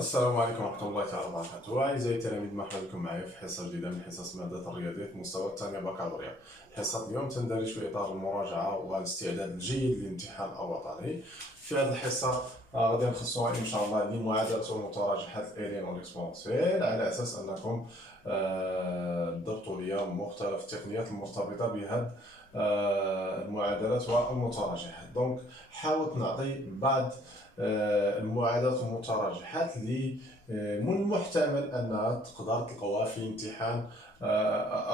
السلام عليكم ورحمة الله تعالى وبركاته. أعزائي التلاميذ، مرحبا بكم معي في حصة جديدة من حصص مادة الرياضيات مستوى الثانية بكالوريا. حصة اليوم تندرج في إطار المراجعة والاستعداد الجيد للامتحان الوطني. في هذه الحصة غادي نخصوها إن شاء الله لمعادلة ومتراجحة الإيلين والإكسبونسيال، على أساس أنكم درتوا لي مختلف التقنيات المرتبطة بهذه المعادلات والمتراجحات. دونك حاولت نعطي بعض المعادلات والمتراجحات اللي من المحتمل انها تقدر تلقاوها في امتحان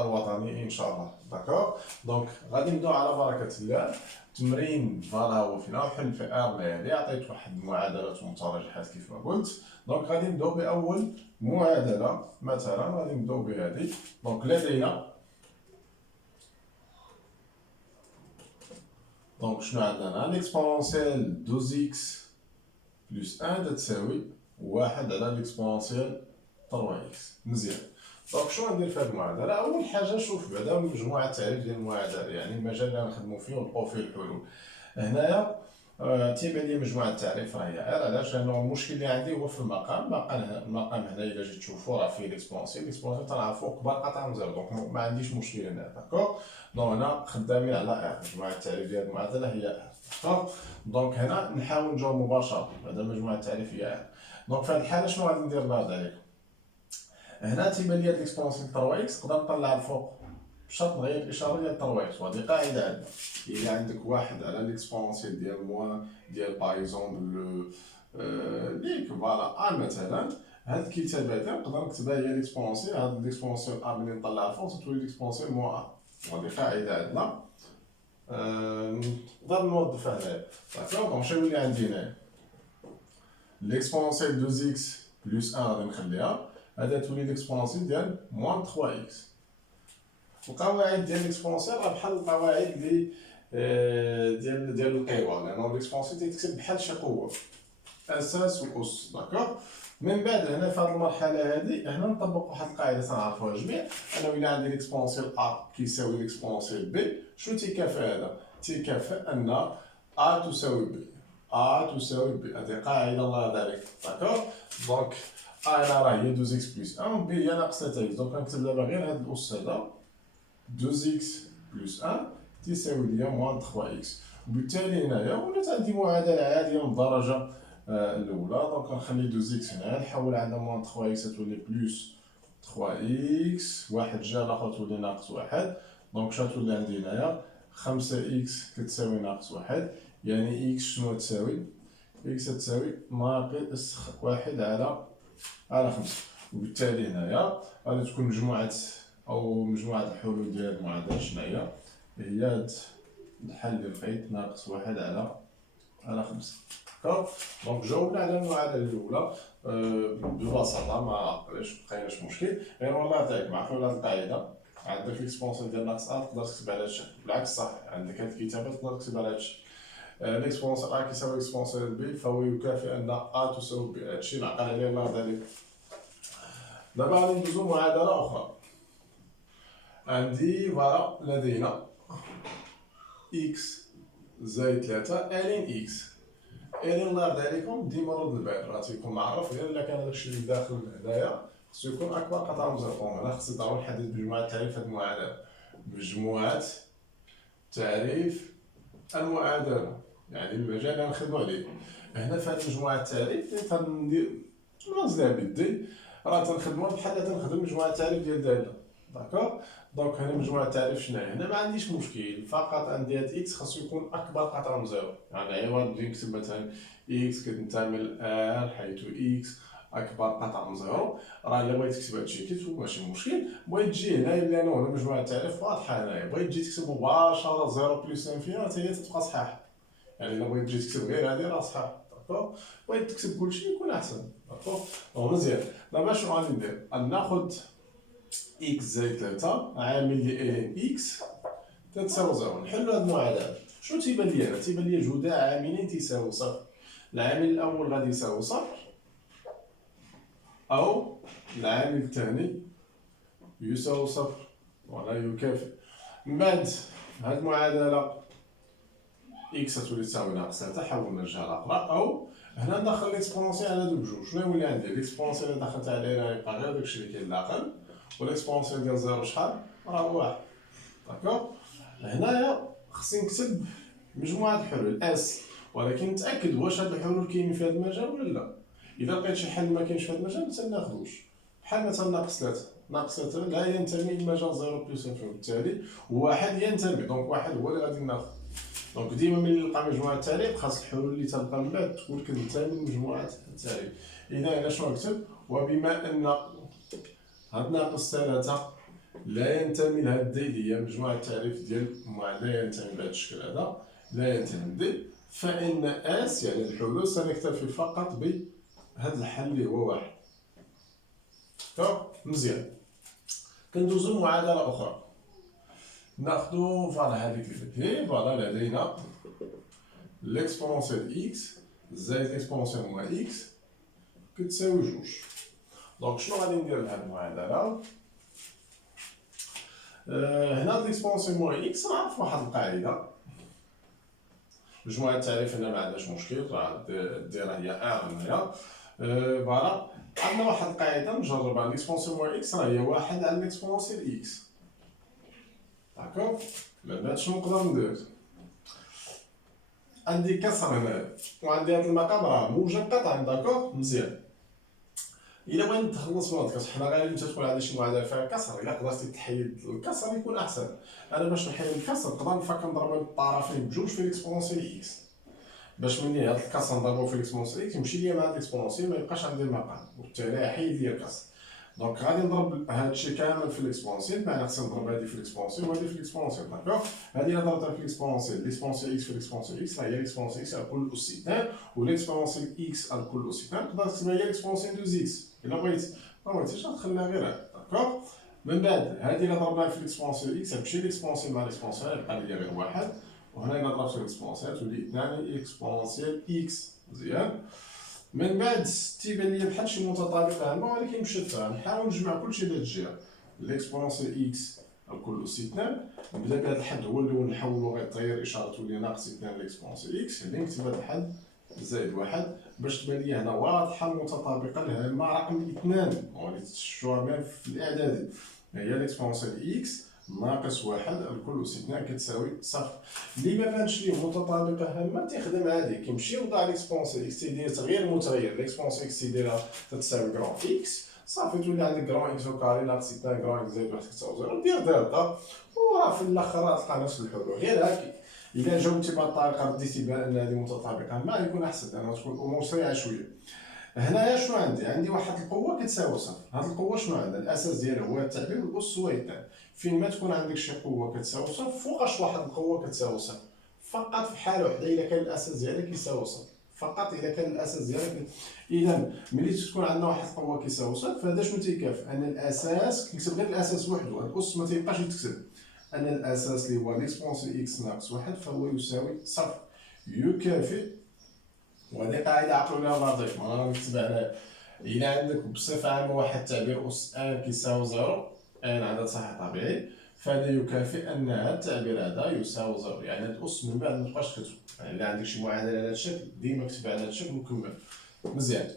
الوطني ان شاء الله. داكوغ، دونك غادي نبداو على بركه الله. تمرين فوالا هو فينا وحل في ليالي. عطيت واحد المعادلات ومتراجحات كيف ما قلت. دونك غادي نبداو باول معادله، مثلا غادي نبداو بهذه. دونك لدينا دونك شنو عندنا؟ ليكسبونسيال 12x بلس 1 تساوي 1 على ليكسبونسيال 3x. مزيان. دونك شنو غندير في هذه المعادله؟ اول حاجه نشوف بعدا مجموعه التعريف ديال المعادله، يعني المجال اللي غنخدموا فيه ونلقاو فيه الحلول. هنايا تيبان لي مجموعه التعريف راه هي علاش؟ لانه المشكل اللي عندي هو في المقام هنا الا جيت تشوفوا راه فيه ليكسبونسيال تنعرفوا كبار قطع من زيرو، دونك ما عنديش مشكل هنا. داكوغ، دونك هنا خدامين على مجموعه التعريف ديال المعادله هي داكوغ. دونك هنا نحاول نجاوب مباشره، هذا مجموعه التعريف هي دونك في هذه الحاله شنو غادي ندير؟ الله يرضي عليك، هنا تيبان لي هاد ليكسبونسيال 3 اكس نقدر نطلع الفوق بشرط نغير الاشاره ديال 3 اكس، وهذه قاعده عندنا. الا عندك واحد على ليكسبونسيال ديال موان ديال باغ اكزومبل ليك فوالا مثلا، هاد الكتابه هادي نقدر نكتبها هي ليكسبونسيال، هاد ليكسبونسيال ملي نطلع الفوق تولي ليكسبونسيال موان، وهذه قاعده عندنا. نقدر نوظفها هنايا. داكوغ، دونك شنو اللي عندي هنايا؟ ليكسبونسيال 2x بلس 1 غادي نخليها، هذا تولي ليكسبونسيال ديال موان 3x. القواعد ديال ليكسبونسيال راه بحال القواعد اللي ديال القوى، لأنه ليكسبونسيال تيتكتب بحال شي قوة، أساس وأس. داكوغ، من بعد هنا في هذه المرحلة هذه هنا نطبق واحد القاعدة تنعرفوها الجميع، أنه إلا عندي ليكسبونسيال أ كيساوي ليكسبونسيال بي، شنو تيكافئ هذا؟ تيكافئ أن أ تساوي بي. أ تساوي بي، هذه قاعدة الله يرضي عليك. داكوغ، دونك أ هنا راه هي 2x بلس 1 بي هي ناقصة 3x، دونك غنكتب دابا غير هاد الأس هذا 2x بلس 1 تساوي ليا موان 3x. وبالتالي هنايا ولات عندي معادلة عادية من الدرجة الأولى. دونك غنخلي 2x هنا نحول على موان 3x تولي بلس 3x، واحد جا الآخر تولي ناقص واحد. دونك شنو تولي عندي هنايا؟ 5x كتساوي ناقص واحد، يعني x شنو تساوي؟ x تساوي ناقص واحد على 5. وبالتالي هنايا غادي تكون مجموعة الحلول ديال المعادلة شناهي؟ هي هاد الحل اللي لقيت ناقص واحد على 5. داكوغ، دونك جاوبنا على المعادلة الأولى ببساطة، ما بقيناش مشكل. غير والله يعطيك مع حلول هاد القاعدة عندك ليكسبونسيال ديال ناقص أ تقدر تكتب على هاد الشكل، بالعكس صح، عندك هاد الكتابة تقدر تكتب على هاد الشكل. ليكسبونسيال أ كيساوي ليكسبونسيال بي فهو يكافئ أن أ تساوي بي، هادشي نعقل عليه الله يرضي عليك. دابا غادي ندوزو معادلة أخرى. عندي فوالا لدينا x زائد 3 الين x. الين الله يرضي عليكم ديما رد البعد راه تيكون معروف، غير الا كان داكشي اللي داخل هنايا خصو يكون اكبر قطعه من زيرو. هنا خصني ضروري نحدد مجموعه التعريف هاد المعادله، مجموعه تعريف المعادله، يعني المجال اللي غنخدمو عليه. هنا في هاد مجموعه التعريف غندير نزلها بيدي، راه تنخدمو بحال تنخدم مجموعه التعريف ديال دالة. داكوغ، دونك هنا مجموعة التعريف شناهي؟ هنا ما عنديش مشكل، فقط عندي هاد اكس خاصو يكون أكبر قطعة من زيرو، يعني عوض نجي نكتب مثلا اكس كتنتمي لآر حيث اكس أكبر قطعة من زيرو، راه إلا بغيت تكتب هادشي كتبو ماشي مشكل. بغيت تجي هنايا لأنه هنا مجموعة التعريف واضحة، هنايا بغيت تجي تكتب مباشرة زيرو بلس انفيني حتى هي تبقى صحاح، يعني إلا بغيت تجي تكتب غير هادي راه صحاح. داكوغ، بغيت تكتب كلشي يكون أحسن. داكوغ، مزيان. دابا شنو غادي ندير؟ ناخد x زائد 3 عامل لي x تتساوي 0. نحلو هاد المعادلة. شنو تيبان لي هنا؟ تيبان لي جوج عاملين تيساوي صفر. العامل الأول غادي يساوي صفر، أو العامل الثاني يساوي صفر ولا يكافئ. من بعد هاد المعادلة اكس تولي تساوي ناقص 3 حولنا الجهه الاخرى، او هنا ندخل ليكسبونسيال على دو بجوج. شنو يولي عندي؟ ليكسبونسيال اللي دخلت عليه راه يبقى غير داكشي اللي كاين داخل، وليكسبونسيال ديال زيرو شحال؟ راه هو واحد. داكوغ. هنايا خصني نكتب مجموعه الحلول اس، ولكن نتاكد واش هاد الحلول كاينين في هاد المجال ولا لا. اذا لقيت شي حل ما كاينش في هاد المجال ما تناخذوش. بحال مثلا ناقص 3، ناقص 3 لا ينتمي للمجال 0 بلس انفيني، بالتالي واحد ينتمي، دونك واحد هو اللي غادي ناخذ. دونك ديما ملي نلقى مجموعه التعريب خاص الحلول اللي تلقى من بعد تكون كتنتمي لمجموعه التعريب. اذا هنا شنو نكتب؟ وبما ان هاد ناقص 3 لا ينتمي لهاد دي اللي هي مجموعه التعريف ديال لا ينتمي بهذا الشكل هذا، لا ينتمي دي، فان اس يعني الحلول سنكتفي فقط بهذا الحل اللي هو واحد. مزيان. كندوزو لمعادله اخرى، ناخدو فوالا هذيك اللي فيه. فوالا لدينا ليكسبونسيال اكس زائد ليكسبونسيال موان اكس كتساوي جوج. دونك شنو غادي ندير لهاد المعادله؟ هنا ليكسبونسيال موان اكس نعرف واحد القاعده، مجموعه التعريف هنا ما عندناش مشكل، راه الديره هي ار هنايا. فوالا عندنا واحد القاعده نجربها، ليكسبونسيال موان اكس راه هي واحد على ليكسبونسيال اكس. داكوغ. من بعد شنو نقدر ندير؟ عندي كسر هنا وعندي هاد المقام راه موجب قطعا. داكوغ. مزيان. الا بغيت نتخلص من هاد الكسر، حنا غالبا تكون عندنا شي معادله فيها كسر، الا قدرتي تحيد الكسر يكون احسن. انا باش نحيد الكسر نقدر نفكر نضرب الطرفين بجوج في ليكسبونسيال اكس، باش ملي هاد الكسر نضربو في ليكسبونسيال اكس يمشي ليا مع هاد ليكسبونسيال ما يبقاش عندي المقام، وبالتالي يحيد ليا الكسر. دونك غادي نضرب هادشي كامل في ليكسبونسيال، معناها خصني نضرب هادي في ليكسبونسيال وهادي في ليكسبونسيال. داكوغ. هادي الا ضربتها في ليكسبونسيال، ليكسبونسيال اكس في ليكسبونسيال اكس راه هي ليكسبونسيال اكس على كل اس 2، وليكسبونسيال اكس على كل اس 2 نقدر نكتبها هي ليكسبونسيال دوز اكس الا بغيت، ما بغيتيش غنخليها غير هكا. داكوغ. من بعد هادي الا ضربناها في ليكسبونسيال اكس غتمشي ليكسبونسيال مع ليكسبونسيال يبقى ليا غير واحد، وهنا الا ضربت في ليكسبونسيال تولي 2 اكسبونسيال اكس. مزيان. من بعد تيبان ليا بحال شي متطابقه هما، ولكن مشتته. نحاول نجمع كلشي لهاد الجهه، ليكسبونسيال اكس الكل اس 2 نبدا بهذا الحد هو الاول نحولو غير تغير اشاره تولي ناقص 2 ليكسبونسيال اكس، يعني نكتب هذا الحد زائد واحد باش تبان ليا هنا واضحه المتطابقه الهامه رقم 2 وليت شفتوها ميم في الاعدادي، هي ليكسبونسيال اكس ناقص واحد الكل اس 2 كتساوي صفر. اللي ما بانش ليه متطابقه هامه تيخدم عادي، كيمشي يوضع ليكسبونسيال اكس تيدير تغيير متغير، ليكسبونسيال اكس تيديرها تتساوي كرون اكس صافي، تولي عندك كرون اكس او كاري ناقص 2 كرون اكس زائد 1 كتساوي 0، دير دالتا وراه في الاخر تلقى نفس الحلول. غير هكا الا جاوبتي بهذه الطريقه رديتي بان ان هذه متطابقه ما يكون احسن، لانه تكون الامور سريعه شويه. هنايا شنو عندي واحد القوه كتساوي صفر. هذه القوه شنو عندها؟ الاساس ديالها هو التعبير والاس هو 2. فين ما تكون عندك شي قوه كتساوي صفر فوقاش واحد القوه كتساوي صفر، فقط في حاله وحده الا كان الاساس ديالها كيساوي صفر، فقط اذا كان الاساس ديالك. اذا ملي تكون عندنا واحد القوه كيساوي صفر فهذا شنو تيكافئ؟ ان الاساس كنكتب غير الاساس وحده، هاد الاس ما تيبقاش يتكتب، ان الاساس اللي هو ليكسبونسيال اكس ناقص واحد فهو يساوي صفر، يكافئ. وهذه قاعده عقلوا لها لطيف ما انا نكتبها هنا. الا عندك بصفه عامه واحد التعبير اس ان كيساوي زيرو، ان عدد صحيح طبيعي، فهذا يكافئ ان هذا التعبير هذا يساوي زيرو، يعني الاس من بعد ما تبقاش تكتب. يعني الا عندك شي معادله على هذا الشكل ديما كتبها على هذا الشكل وكمل. مزيان.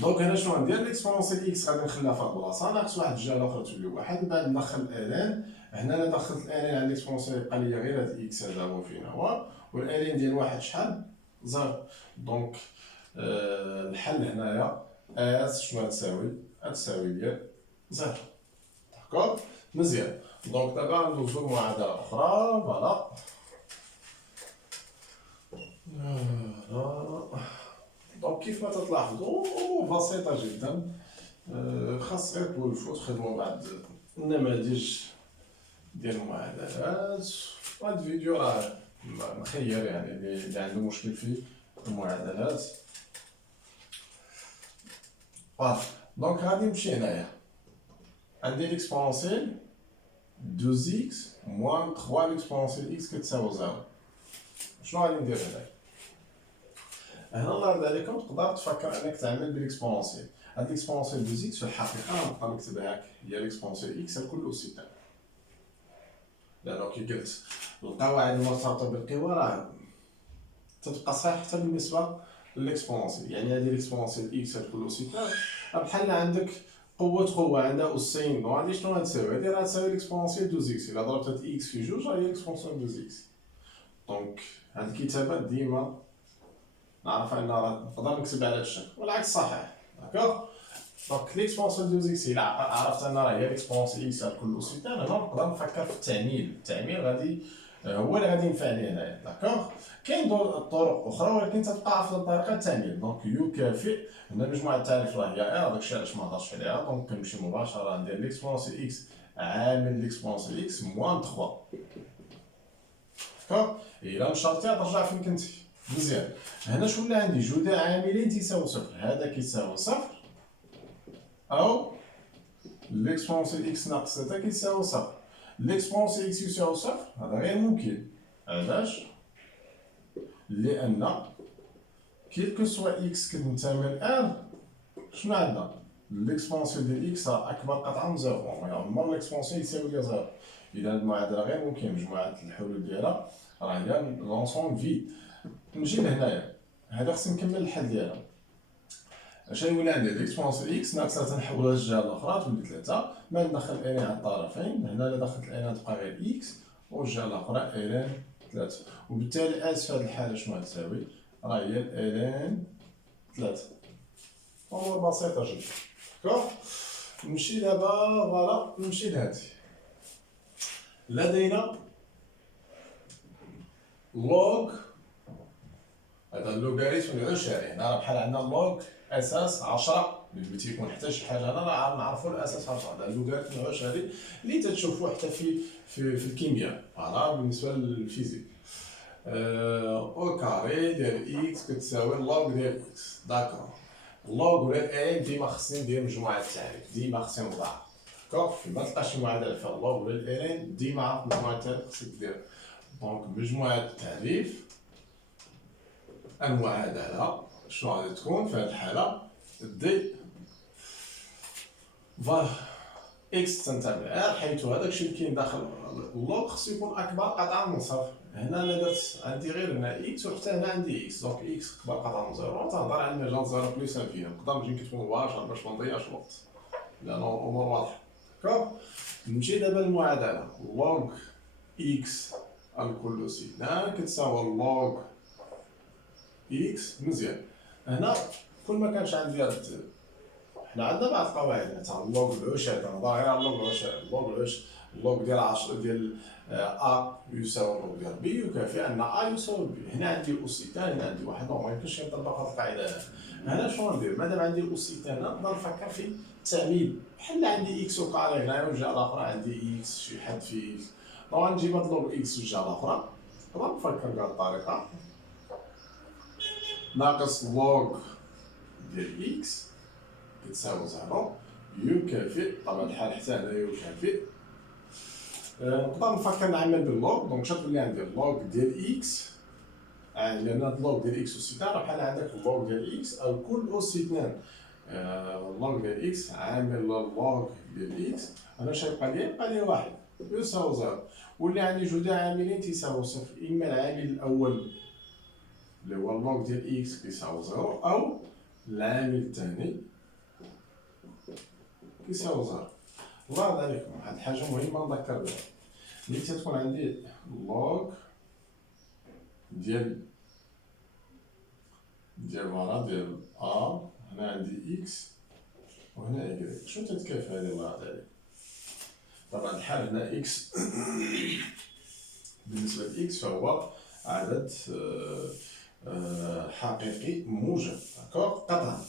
دونك هنا شنو غندير؟ ليكسبونسيال اكس غادي نخليها في البلاصه ناقص واحد الجهه الاخرى تولي واحد، من بعد ندخل الان. هنا انا دخلت الان على ليكسبونسيال يبقى لي غير هذا الاكس هذا هو فين هو، والان ديال واحد شحال؟ زيرو. دونك الحل هنايا اس شنو غتساوي؟ غتساوي ليا زيرو. داكوغ. مزيان. دونك دابا ندوزو لمعادله اخرى. فوالا دونك كيف ما تلاحظوا امور بسيطه جدا، خاص غير تولفوا تخدموا بعض النماذج ديال المعادلات. هاد الفيديو راه مخير يعني اللي عنده مشكل في المعادلات. دونك غادي نمشي هنايا عندي ليكسبونسيال 2 اكس موان 3 ليكسبونسيال اكس كتساوي 0. شنو غادي ندير هنايا؟ هنا الله يرضي عليكم تقدر تفكر انك تعمل بالاكسبونسيال. هاد ليكسبونسيال 2 اكس في الحقيقه نقدر نكتبها هكا، هي ليكسبونسيال اكس الكل اس 2. لأنه كي قلت القواعد المرتبطة بالقوى راه تتبقى صحيحة حتى بالنسبة للإكسبونسيال. يعني هادي الإكسبونسيال إكس هتكون أس إيتال، بحال عندك قوة عندها أسين، دونك هادي شنو غتساوي؟ هادي راه غتساوي الإكسبونسيال دوز إكس، إلا ضربت هاد إكس في جوج راه هي الإكسبونسيال دوز إكس. دونك هاد الكتابة ديما نعرف أن راه نقدر نكتب على هاد الشكل والعكس صحيح. داكوغ. دونك ليكسبونسيال دوز إكس إلا عرفت أن راه هي ليكسبونسيال إكس غتكون أس إيتال، هنا نقدر نفكر في التعميل. التعميل غادي هو اللي غادي ينفعني هنايا. داكوغ. كاين طرق أخرى ولكن تبقى أفضل طريقة التعميل. دونك يكافئ، هنا مجموعة التعريف راه هي إر، داكشي علاش مهضرتش عليها. دونك كنمشي مباشرة ندير ليكسبونسيال إكس عامل ليكسبونسيال إكس موان 3. داكوغ. إلا نشرتيها ترجع فين كنتي. مزيان. هنا شو ولا عندي؟ جداء عاملين تيساوي صفر. هذا كيساوي صفر أو ليكسبونسيال إكس ناقص ثلاثة كيساوي صفر. ليكسبونسيال إكس يساوي صفر هذا غير ممكن. علاش؟ لأن كيلكو سوا إكس كتنتمي لإر، شنو عندنا؟ ليكسبونسيال ديال إكس راه أكبر قطعا من زيرو، عمر ليكسبونسيال يساوي ليا زيرو. إذا هاد المعادلة غير ممكن. مجموعة الحلول ديالها راه هي لونسومبل فيد. نجي لهنايا، هذا خصني نكمل الحل ديالها. اش يولي عندي؟ ليكسبونسيال إكس ناقص تنحولها للجهة الأخرى تولي ثلاثة، ما ندخل إلين على الطرفين، هنا إلا دخلت إلين تبقى غير إكس والجهة الأخرى إلين ثلاثة، وبالتالي أس في هاد الحالة شنو غتساوي؟ راه هي إلين ثلاثة. أمور بسيطة جدا. داكوغ. نمشي دابا فوالا، نمشي لهادي. لدينا لوغ، هذا اللوغاريتم العشري. هنا راه بحال عندنا لوغ اساس 10، اللي بغيتي يكون حتى شي حاجه هنا راه نعرفوا الاساس 10. هذا اللوغاريتم العشري اللي تتشوفوه حتى في الكيمياء، فوالا بالنسبه للفيزيك. او كاري ديال اكس كتساوي لوغ ديال اكس. داكور. لوغ ولا ان ديما خصني ندير مجموعه التعريف، ديما خصني نضاعف. داكور. ما تلقاش شي معادله فيها لوغ ولا الان، ديما عرف مجموعه التعريف خصك دير. دونك مجموعه التعريف المعادلة شنو غادي تكون في هذه الحالة؟ دي فا إكس تنتمي لإر، حيث هذاك الشيء اللي كاين داخل اللوغ خصو يكون أكبر قطعا من صفر. هنا أنا درت عندي غير هنا إكس وحتى هنا عندي إكس، دونك إكس أكبر قطعا من زيرو. تنهضر على المجال زيرو بلس انفيني، نقدر نجي نكتبو مباشرة باش منضيعش الوقت لأنه الأمور واضحة. داكوغ. نمشي دابا للمعادلة. لوغ إكس الكل سينان كتساوي لوغ إكس. مزيان. هنا كل ما كانش عندي هاد، حنا عندنا بعض القواعد تاع اللوغ العشري، تنهضر غير على اللوغ العشري. اللوغ ديال 10 ديال أ يساوي اللوغ ديال بي يكافئ أن أ يساوي بي. هنا عندي أوسيتان، هنا عندي واحد، ما يمكنش نطبق هاد القاعدة. هنا شنو ندير؟ مادام عندي أوسيتان نقدر نفكر في التعميم، بحال عندي إكس وكاري هنايا والجهة الأخرى عندي إكس شي حد في إكس، دونك غنجيب هاد لوغ إكس والجهة الأخرى. نقدر نفكر بهاد الطريقة، ناقص لوغ ديال إكس كتساوي زيرو يكافئ، طبعا الحال حتى هنايا يكافئ. نقدر نفكر نعمل باللوغ. دونك شتولي عندي اللوغ ديال إكس، لأن هاد اللوغ ديال إكس أس 2 راه بحال عندك اللوغ ديال إكس الكل أس 2. اللوغ ديال إكس عامل اللوغ ديال إكس، أنا اش يبقى لي؟ يبقى لي واحد يساوي زيرو. واللي عندي جداء عاملين تيساوي صفر، إما العامل الأول اللي هو اللوغ ديال إكس كيساوي زيرو، أو العامل الثاني كيساوي زيرو. الله يرضى عليكم، واحد الحاجة مهمة نذكر بها، ملي تكون عندي لوغ ديال فوالا ديال أ، هنا عندي إكس وهنا إكغيك، شنو تتكافى هادي؟ الله يرضى عليك. طبعا الحال هنا إكس بالنسبة لإكس فهو عدد حقيقي موجب. داكوغ. قطعا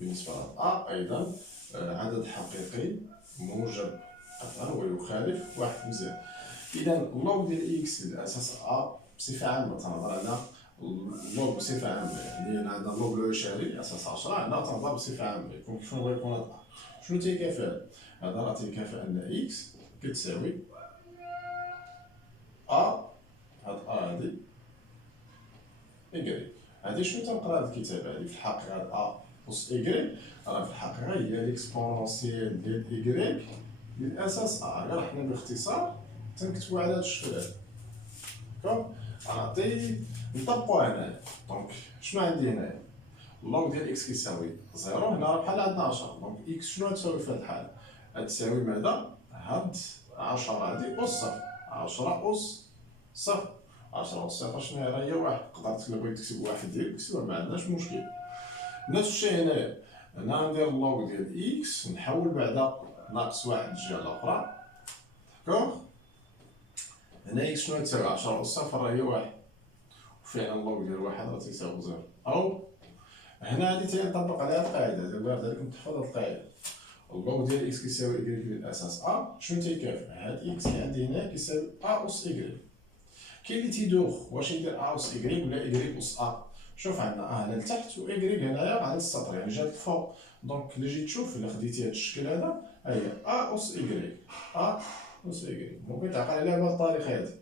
بالنسبة لأ أيضا عدد حقيقي موجب قطعا ويخالف واحد. مزيان. إذا اللوغ ديال إكس الأساس أ بصفة عامة، تنهضر على اللوغ بصفة عامة، يعني عندنا اللوغ العشري أساس 10، هنا تنهضر بصفة عامة يكون كيف بغا يكون هاد أ. شنو تيكافئ؟ هذا راه تيكافئ أن إكس كتساوي أ، هاد أ هادي إكغيك. هادي شنو تنقرا هاد الكتابة هادي؟ في الحقيقة هاد أ أس إكغيك راه في الحقيقة هي ليكسبونونسيال ديال إكغيك للأساس أ، غير حنا باختصار تنكتبو على هاد الشكل هذا. داكوغ، غنعطي نطبقو هنايا. دونك شنو عندي هنايا؟ اللوغ ديال اكس كيساوي زيرو، هنا راه بحال عندنا 10. دونك اكس شنو غتساوي في هاد الحالة؟ غتساوي بعدا هاد 10 هادي أس صفر، 10 أس صفر. 10 أس صفر شنو هي؟ راه هي واحد. تقدر إلا بغيت تكتب واحد ديال تكتبها، ما عندناش مشكل. نفس الشيء هنايا، هنا ندير اللوغ ديال اكس نحول بعدا ناقص واحد الجهة الأخرى. داكوغ، هنا اكس شنو تساوي؟ 10 أس صفر راه هي واحد، وفعلا اللوغ ديال واحد راه تيساوي زيرو. أو هنا غادي تنطبق على هاد القاعدة، دابا لازم تحفظ هاد القاعدة. اللوغ ديال اكس كيساوي إيكغيك بالأساس أ، شنو تيكافئ؟ هاد اكس اللي عندي هنا كيساوي أ أس إيكغيك. كاين اللي تيدوخ واش يدير أ أس إيكغيك ولا إيكغيك أس أ. شوف عندنا أ هنا لتحت و إيكغيك هنايا على السطر، يعني جات الفوق. دونك اللي جيت تشوف إلا خديتي هاد الشكل هذا، ها هي أ أس إيكغيك، أ أس إيكغيك. ممكن تعقل عليها بهاد الطريقة هادي.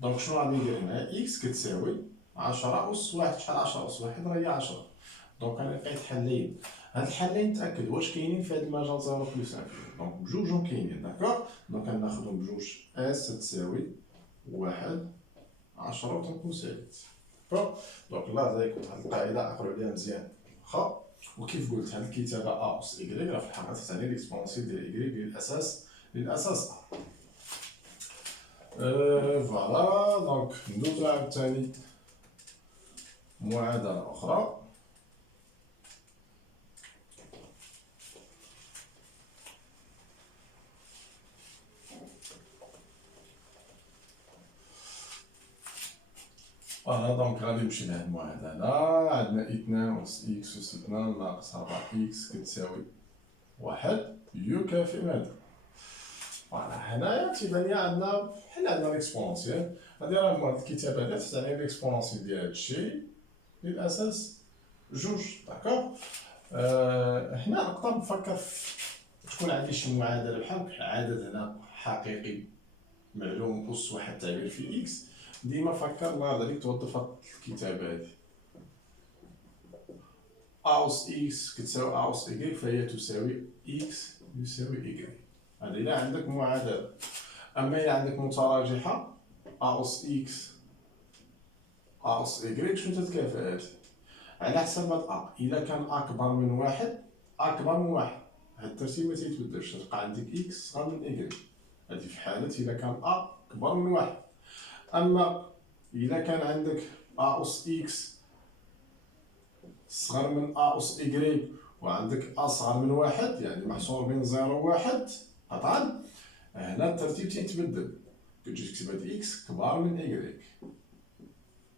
دونك شنو غادي ندير هنا؟ إكس كتساوي 10 أس واحد. شحال 10 أس واحد؟ راه هي 10. دونك أنا لقيت حلين. هاد الحلين نتأكد واش كاينين في هاد المجال زيرو بلس انفيني. دونك بجوجهم كاينين. داكوغ، دونك غناخدهم بجوج. اس تساوي واحد 10 و تنكون ساليت. داكوغ، دونك الله يرضى عليكم هاد القاعدة عقلوا عليها مزيان. واخا، وكيف قلت هاد الكتابة أ أس إيكغيك راه في الحقيقة تعني ليكسبونسيال ديال إيكغيك للأساس أ. فوالا، دونك ندوزو عاوتاني معادلة أخرى. فوالا، دونك غادي نمشي لهاد المعادلة. عندنا اثنان أس إكس أس اثنان ناقص 4 إكس كتساوي واحد يكافئ ماذا؟ فوالا، هنايا تيبان ليا عندنا بحال عندنا ليكسبونسيال. هادي راه هاد الكتابة هادي تعني ليكسبونسيال ديال هادشي للأساس جوج. داكوغ، هنا نقدر نفكر تكون عندي شي معادلة بحال عدد هنا حقيقي معلوم أس واحد تعبير في إكس. ديما فكر الله يرضى عليك توظف هاد الكتابة هادي. أ أس إكس كتساوي أ أس إيكغيك، فهي تساوي إكس يساوي إيكغيك. هذه إلا عندك معادلة. أما إلا عندك متراجحة أ أس إكس أ أس إيكغيك شنو تتكافئ هادي؟ على حسب هاد أ، إلا كان أكبر من واحد، أكبر من واحد، هاد الترتيب متيتبدلش، تلقى عندك إكس صغر من إيكغيك. هادي في حالة إلا كان أ كبر من واحد. أما إلا كان عندك أ أس إكس صغر من أ أس إيكغيك وعندك أ صغر من واحد، يعني محصور بين زيرو و واحد قطعا، هنا الترتيب تيتبدل. كتجي تكتب هاد إكس كبار من إيكغيك.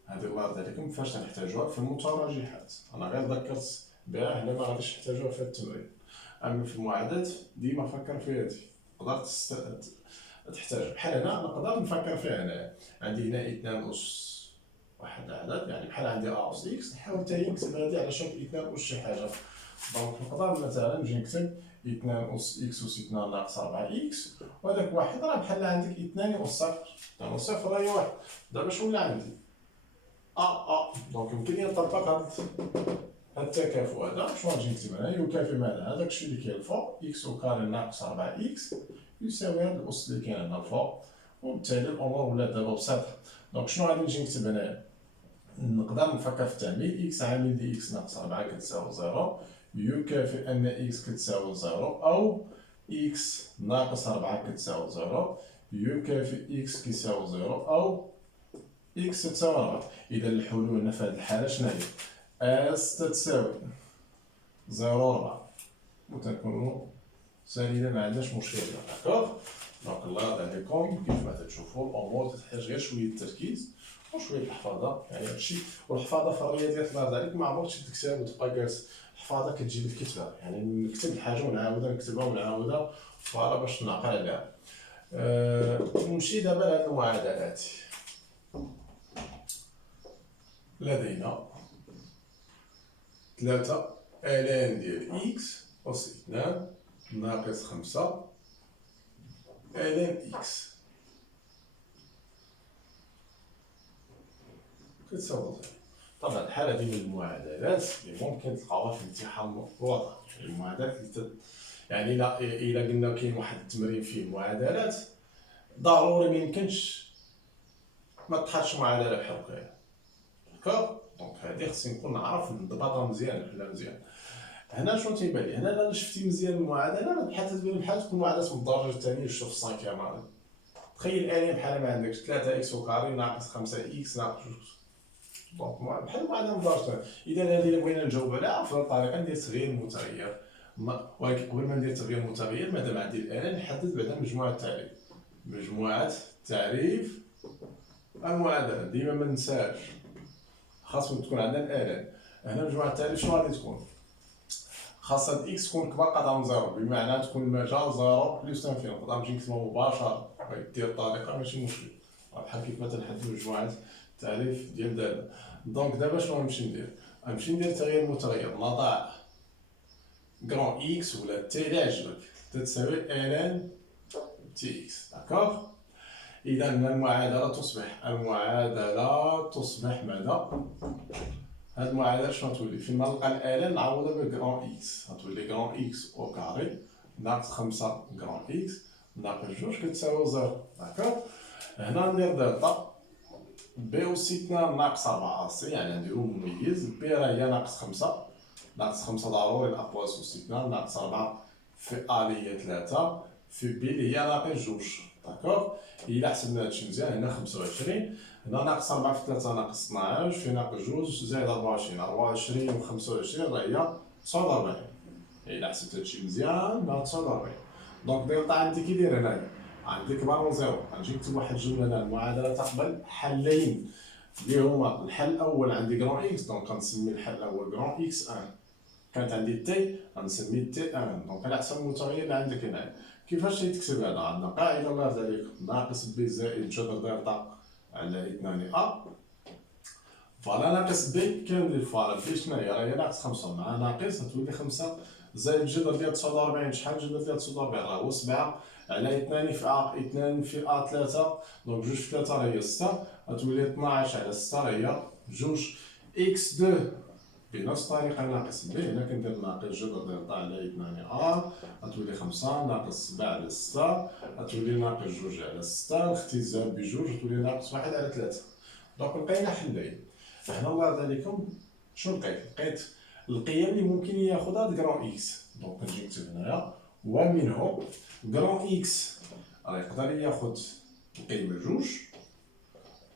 هادي الله يرضي عليكم فاش تنحتاجوها في المتراجحات. أنا غير ذكرت بها هنا، ما غاديش نحتاجوها في هاد التمرين. أما في المعادلات ديما فكر في هادي، تقدر تحتاج. بحال هنا نقدر نفكر فيها هنايا، عندي هنا اثنان أس واحد العدد، يعني بحال عندي أ أس إكس، نحاول حتى هي نكتب هادي على شكل اثنان أس شي حاجة. دونك نقدر مثلا نجي نكتب اثنان أس إكس أس اثنان ناقص 4 إكس، وهداك واحد راه بحال عندك اثنان أس صفر. اثنان أس صفر راه هي واحد. دابا شنو ولا عندي؟ دونك يمكن لي نطبق هاد التكافؤ هذا. شنو غنجي نكتب هنا؟ يكافئ ماذا؟ هذاك الشيء اللي كاين الفوق إكس أو كاري ناقص 4 إكس يساوي هاد الأس اللي كاين هنا الفوق. وبالتالي الأمور ولات دابا بساطة. دونك شنو غادي نجي نكتب هنايا؟ نقدر نفكر في التعميل. إكس عامل دي إكس ناقص 4 كتساوي زيرو يكافئ أن إكس كتساوي زيرو، أو إكس ناقص 4 كتساوي زيرو يكافئ إكس كيساوي زيرو، أو إكس تساوي 4. إذا الحلول هنا في هذه الحالة شنو هي؟ اس تتساوي زيرو 4 وتكون سالبة، ما عندناش مشكل. داكوغ، دونك الله يرضي عليكم كيف ما تتشوفوا الأمور تحتاج غير شوية التركيز وشوية الحفاظة. يعني هادشي، والحفاظة في الرياضيات الله يرضي عليك ما عمرك تشد كتاب وتبقى جالس. الحفاظة كتجي بالكتابة، يعني نكتب الحاجة ونعاودها نكتبها ونعاودها فوالا باش نعقل عليها. نمشي دابا لهاد المعادلات. لدينا 3 ln ديال إكس أس 2 ناقص 5 ln إكس كتساوي زيرو. طبعا الحالة هذه من المعادلات اللي ممكن تلقاوها في الامتحان الوطني. المعادلات اللي يعني إلا قلنا كاين واحد التمرين فيه معادلات، ضروري ميمكنش متحطش معادلة بحال هكايا. داكوغ؟ دونك هادي خصني نكون نعرف نضبطها مزيان نحلها مزيان. هنا شنو تيبان لي؟ هنا الا شفتي مزيان المعادلة بحال تبان بحال تكون معادلة من الدرجة الثانية شوف 5 هادي. تخيل آلين بحال ما عندكش 3 إكس وكاري ناقص 5 إكس ناقص جوج. دونك بحال معادلة من الدرجة الثانية. إذا هادي إلا بغينا نجاوب عليها أفضل طريقة ندير تغيير المتغير. ولكن قبل ما ندير تغيير المتغير مادام عندي الآلة نحدد بعدا مجموعة التعريف. مجموعة تعريف المعادلة ديما ما ننساهاش. خاص تكون عندنا الآلة. هنا مجموعة التعريف شنو غادي تكون؟ خاص هاد إكس تكون كبر قدر من زيرو بمعنى تكون المجال زيرو بلس انفيني. نقدر نمشي نكتبها مباشرة دير الطريقة ماشي مشكل. بحال كيف مثلا نحدد مجموعة التعريف ديال دالة. دونك دابا شنو غنمشي ندير؟ غنمشي ندير تغيير المتغير نضع كرون إكس ولا تي اللي عجبك تساوي إلان تي إكس. داكوغ؟ إذا المعادلة تصبح ماذا؟ هاد المعادلة شنو تولي؟ فين ما نلقى الآلة نعوضها بالكرون إكس، غتولي كرون إكس أو كاري ناقص 5 كرون إكس ناقص جوج كتساوي زيرو. داكوغ؟ هنا ندير دلتا بي أس 2 ناقص 4 سي يعني نديرو مميز، بي راه هي ناقص 5 ناقص 5 ضروري الأقواس أس 2 ناقص 4 في أ اللي هي 3 في بي اللي هي ناقص جوج. داكوغ؟ إلا حسبنا هادشي مزيان هنا 25 هنا ناقص 4 في 3 ناقص 12 في ناقص جوج زائد 24 و 25 راه هي 49. إلا حسبت هادشي مزيان راه 49. دونك دلتا عندي كي داير هنايا؟ عندي كبر من زيرو. غنجي نكتب واحد الجملة هنا المعادلة تقبل حلين اللي هما الحل الأول عندي كرون إكس دونك غنسمي الحل الأول كرون إكس 1. كانت عندي تي غنسمي تي 1. دونك على حسب المتغير اللي عندك هنايا. كيفاش تيتكتب هذا؟ عندنا قاعدة الله يرضي عليك ناقص بي زائد جذر دلتا على 2 أ. فوالا ناقص بي كندير فوالا بي شناهي؟ راه هي ناقص 5 مع ناقص غتولي 5 زائد الجذر ديال 49. شحال الجذر ديال 49؟ راه هو 7 على 2 في أ 2 في أ 3 دونك جوج في 3 راه هي 6 غتولي 12 على 6 راه هي جوج. إكس 2 بنفس الطريقة ناقص بي هنا كندير ناقص جذر دلتا على 2 أ غتولي 5 ناقص 7 على 6 غتولي ناقص جوج على 6 الاختزال بجوج غتولي ناقص 1 على 3. دونك لقينا حلين. هنا الله يرضي عليكم شنو لقيت القيم اللي ممكن ياخذها كرون إكس. دونك نجي نكتب هنايا ومنهم كرون إكس راه يقدر ياخذ القيمة جوج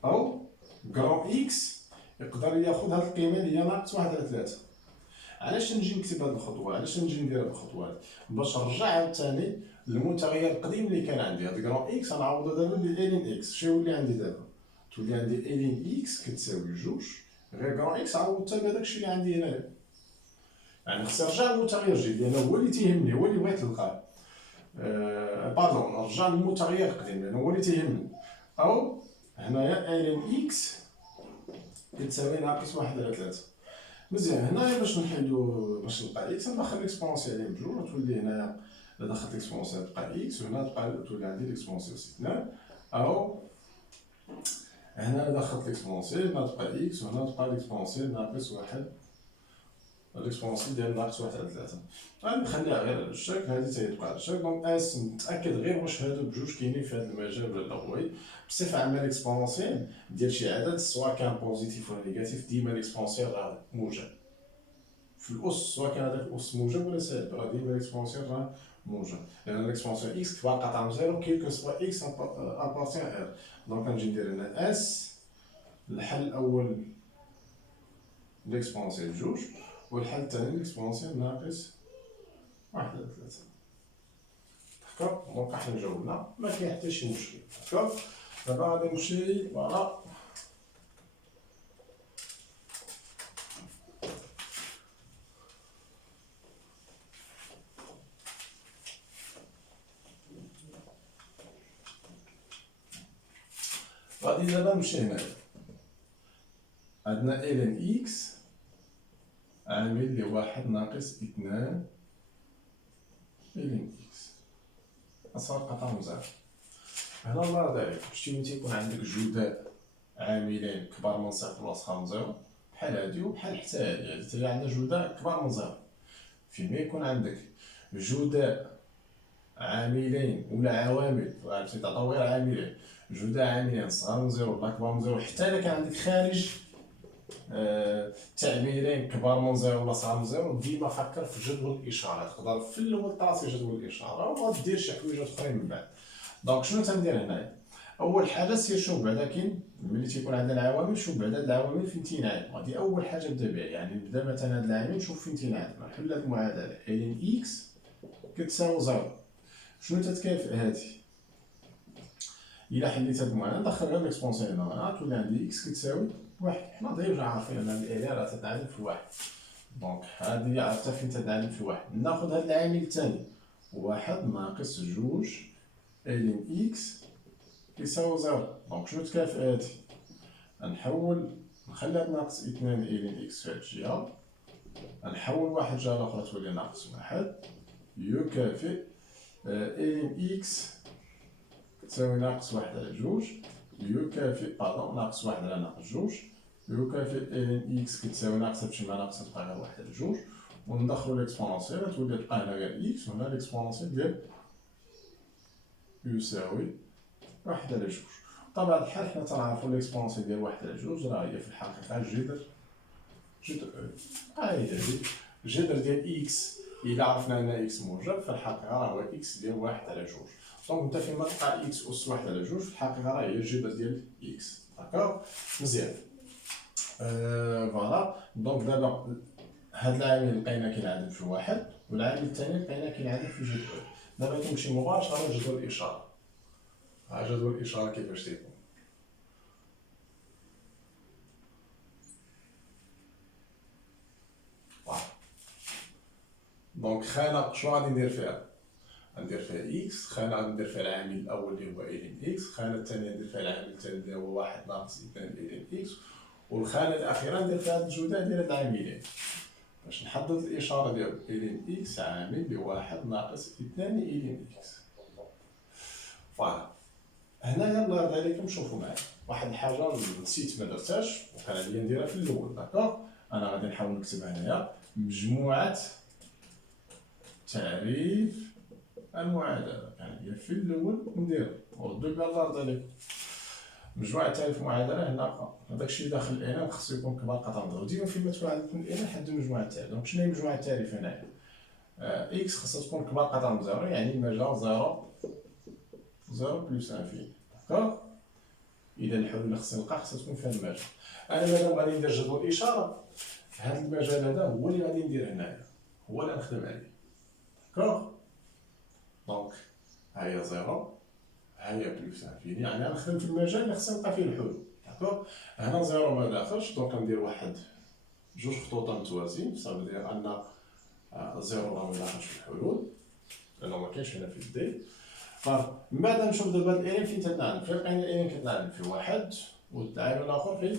أو كرون إكس يقدر ياخذ هاد القيمة اللي هي ناقص 1 على 3. علاش نجي نكتب هاد الخطوة؟ علاش نجي ندير هاد الخطوة هادي؟ باش نرجع عاوتاني للمتغير القديم اللي كان عندي هاد كرون إكس غنعوضو دابا بالإلين إكس. شنو يولي عندي دابا؟ تولي عندي إلين إكس كتساوي جوج غير كرون إكس عوضتها بهداكشي اللي عندي هنايا. يعني خصني نرجع للمتغير الجديد لأن هو اللي تيهمني هو اللي بغيت نلقاه. باردون نرجع للمتغير القديم لأن هو اللي تيهمني. أو هنايا إلين إكس كتساوي ناقص 1 على 3. مزيان هنايا باش نحيدو باش نلقى إكس ندخل ليكسبونسيال عليه بجوج تولي هنايا إلا دخلت ليكسبونسيال تلقى إكس وهنا تولي عندي ليكسبونسيال سي 2 أو هنا دخلت ليكسبونسيال هنا تبقى إكس وهنا تبقى ليكسبونسيال ناقص 1 ليكسبونسيال ديال ناقص 1 على 3. غادي نخليها غير على الشكل هادي تيبقى على الشكل. دونك اس نتأكد غير واش هادو بجوج كاينين في هاد المجال ولا لا. وي بصفة عامة ليكسبونسيال ديال شي عدد سواء كان بوزيتيف ولا نيجاتيف ديما ليكسبونسيال راه موجب في الأس سواء كان هذاك الأس موجب ولا سالب راه ديما ليكسبونسيال راه موجب لأن ليكسبونسيال إكس كتبقى قطعة من زيرو كيلكو سوا إكس أبارتيان إر. دونك غنجي ندير هنا اس الحل الأول ليكسبونسيال جوج والحل الثاني ليكسبونسيال ناقص 1 على 3. داكوغ دونك حنا جاوبنا ما كاين حتى شي مشكل. داكوغ دابا غادي نمشي فوالا غادي دابا نمشي هنايا عندنا إلين إكس عامل لي 1 ناقص 2 إلين إكس أصغر قطعة من زيرو. هنا الله يرضي عليك شتي من تيكون عندك جداء عاملين كبار من صفر ولا أصغر من زيرو بحال هادي وبحال حتى هادي حتى هي عندنا جداء كبار من زيرو. فين ما يكون عندك جداء عاملين ولا عوامل، تعطيو غير عاملين، جوج عاملين صغار من زيرو ولا كبار من زيرو، حتى إلا كان عندك خارج تعبيرين كبار من زيرو ولا صغار من زيرو، ديما فكر في جدول الإشارة. تقدر في الأول تراسي جدول الإشارة وغادير شي حوايج أخرين من بعد. دونك شنو تندير هنايا؟ أول حاجة سير شوف بعدا كاين ملي تيكون عندنا العوامل، شوف بعدا هاد العوامل فين تينعاد، غادي أول حاجة نبدا بها، يعني نبدا مثلا هاد العامل نشوف فين تينعاد، نحل هاد المعادلة لين إكس كتساوي زيرو. شنو تتكافئ هادي؟ إلا حليت هاد المعادلة ندخل غير ليكسبونسيون هنا، غتولي عندي إكس كتساوي واحد. حنا ديجا عارفين أن الإلي راه تتعادل في واحد، دونك هادي عرفتها فين تتعادل في واحد. ناخد هاد العامل الثاني، واحد ناقص جوج لين إكس يساوي زيرو. دونك شنو تكافئ هادي؟ نحول نخلي هاد ناقص اثنان لين إكس في هاد الجهة، نحول واحد جهة الأخرى تولي ناقص واحد، يكافئ لين إكس تساوي ناقص واحد على جوج، يكافئ ناقص واحد على ناقص جوج، يكافئ لين إكس كتساوي ناقصة تمشي مع ناقصة تبقى غير واحد على جوج، وندخلو ليكسبونونسيال تولي تبقى هنا غير إكس، وهنا ليكسبونونسيال ديال يساوي واحد على جوج. بطبيعة الحال حنا تنعرفو ليكسبونونسيال ديال واحد على جوج راه هي في الحقيقة جذر هاي هادي جذر ديال إكس. إلا عرفنا أن إكس موجب في الحقيقة راه هو إكس ديال واحد على جوج. دونك نتا فيما تلقى إكس أس واحد على جوج في الحقيقة راه هي الجذر ديال إكس. داكوغ مزيان. فوالا دونك دابا هاد العامل لقينا كينعدم في واحد، والعامل الثاني لقينا كينعدم في جذر أو. دابا كنمشي مباشرة لجدول الإشارة. ها جدول الإشارة كيفاش تيكون. دونك خانة شنو غادي ندير فيها؟ غندير فيها إكس، خانة غادي ندير فيها العامل الأول اللي هو لين إكس، الخانة الثانية ندير فيها العامل الثاني اللي هو واحد ناقص اثنان لين إكس، والخانة الأخيرة ندير فيها هاد الجداء ديال هاد العاملين. باش نحدد الإشارة ديالو لين إكس عامل لواحد ناقص اثنان لين إكس. فوالا هنايا الله يرضي عليكم شوفوا معايا واحد الحاجة نسيت ما درتهاش وكان عليا نديرها في الأول. داكوغ أنا غادي نحاول نكتبها هنايا، مجموعة تعريف المعادلة، يعني هي في الأول ندير ردوا بها الله يرضي عليكم. مجموعة تعريف المعادلة هنا هداكشي اللي داخل الإناء خصو يكون كبار قطع نظر، وديما فيما تكون عندكم الإناء حددوا مجموعة التعريف. دونك شنو هي مجموعة التعريف هنايا؟ إكس خصها تكون كبار قطع من زيرو، يعني المجال زيرو بلس انفيني. داكوغ إذا الحلول اللي خصني نلقى خصها تكون فيها المجال. أنا مادام غادي ندير جدول الإشارة، هاد المجال هذا هو اللي غادي ندير هنايا، هو اللي نخدم عليه. داكوغ دونك هاهي زيرو هاهي بلس انفيني، يعني غنخدم في المجال اللي خصني نلقى فيه الحلول. داكوغ هنا زيرو ما داخلش، دونك غندير واحد جوج خطوط متوازيين، صافي دير أن زيرو راه ما داخلش في الحلول لأنه ما كاينش هنا في الدي. من بعد نشوف دابا هاد الإلين فين تتنعدم، فين لقينا الإلين كتنعدم في واحد والعامل الآخر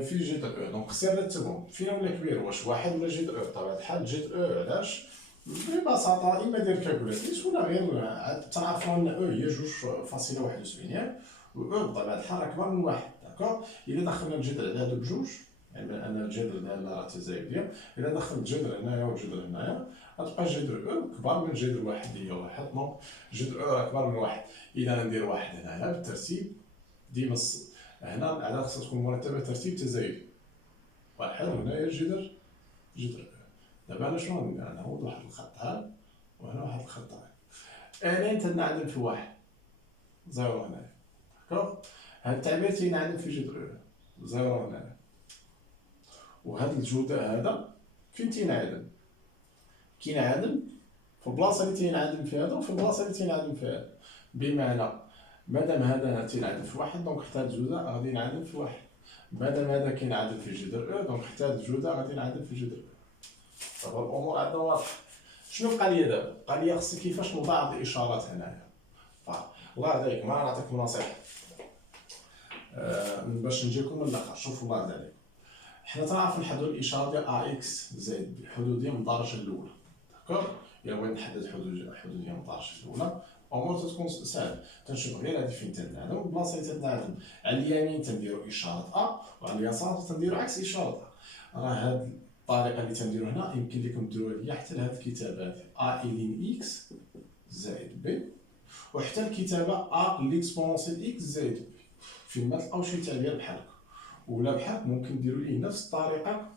في جذر أو. دونك خصني نرتبهم فين ولا كبير، واش واحد ولا جذر أو. بطبيعة الحال جذر أو علاش؟ ببساطة إما دير كالكولاتريس ولا غير تنعرفو أن أو هي جوج فاصلة واحد وسبعين، و أو بطبيعة الحال راه كبر من واحد. داكوغ إلا دخلنا الجذر على هادو بجوج، يعني أن الجذر ديالنا راه تزايدية، إلا دخلت الجذر هنايا والجذر هنايا غتبقى جذر أو كبر من جذر واحد اللي هي واحد. دونك جذر أو راه كبر من واحد. إذا ندير واحد هنايا بالترتيب ديما هنا الأعداد خصها تكون مرتبة ترتيب تزايدي. واحد هنايا جذر أو. دابا أنا شنو غندير؟ نعوض واحد الخط هاد وهنا واحد الخط هاد، أنايا تنعدم في واحد زيرو هنايا. داكوغ هاد التعبير تينعدم في جذر أو زيرو هنايا، وهاد الجداء هذا فين تينعدم؟ كينعدم في البلاصة اللي تينعدم فيها هذا وفي البلاصة اللي تينعدم فيها هذا. بمعنى مادام هذا تينعدم في واحد دونك حتى هاد الجداء غادي ينعدم في واحد، مادام هذا كينعدم في جذر أو دونك حتى هاد الجداء غادي ينعدم في جذر أو. دابا الأمور عندنا واضحة. شنو بقى ليا دابا؟ بقى ليا خصني كيفاش نضاعف الإشارات هنايا. الله يرضي عليكم أنا نعطيكم نصيحة باش نجيكم من الآخر. شوفوا الله يرضي عليكم، حنا تنعرفو نحددو الإشارة ديال إكس زائد الحدودية من الدرجة الأولى. داكوغ إلا بغيت نحدد الحدودية من الدرجة الأولى الأمور تتكون ساهلة. تنشوف غير هادي فين تنعدم، البلاصة اللي تنعدم على اليمين تنديرو إشارة أ، وعلى اليسار تنديرو عكس إشارة أ. راه هاد الطريقة اللي تنديرو هنا يمكن لكم ديروها ليا حتى لهاد الكتابة هادي أ لين إكس زائد بي، وحتى الكتابه ا ليكسبونونسيال اكس زائد بي. فين ما تلقاو شي تعبير بحال هكا ولا بحال هكا ممكن ديروا ليه نفس الطريقه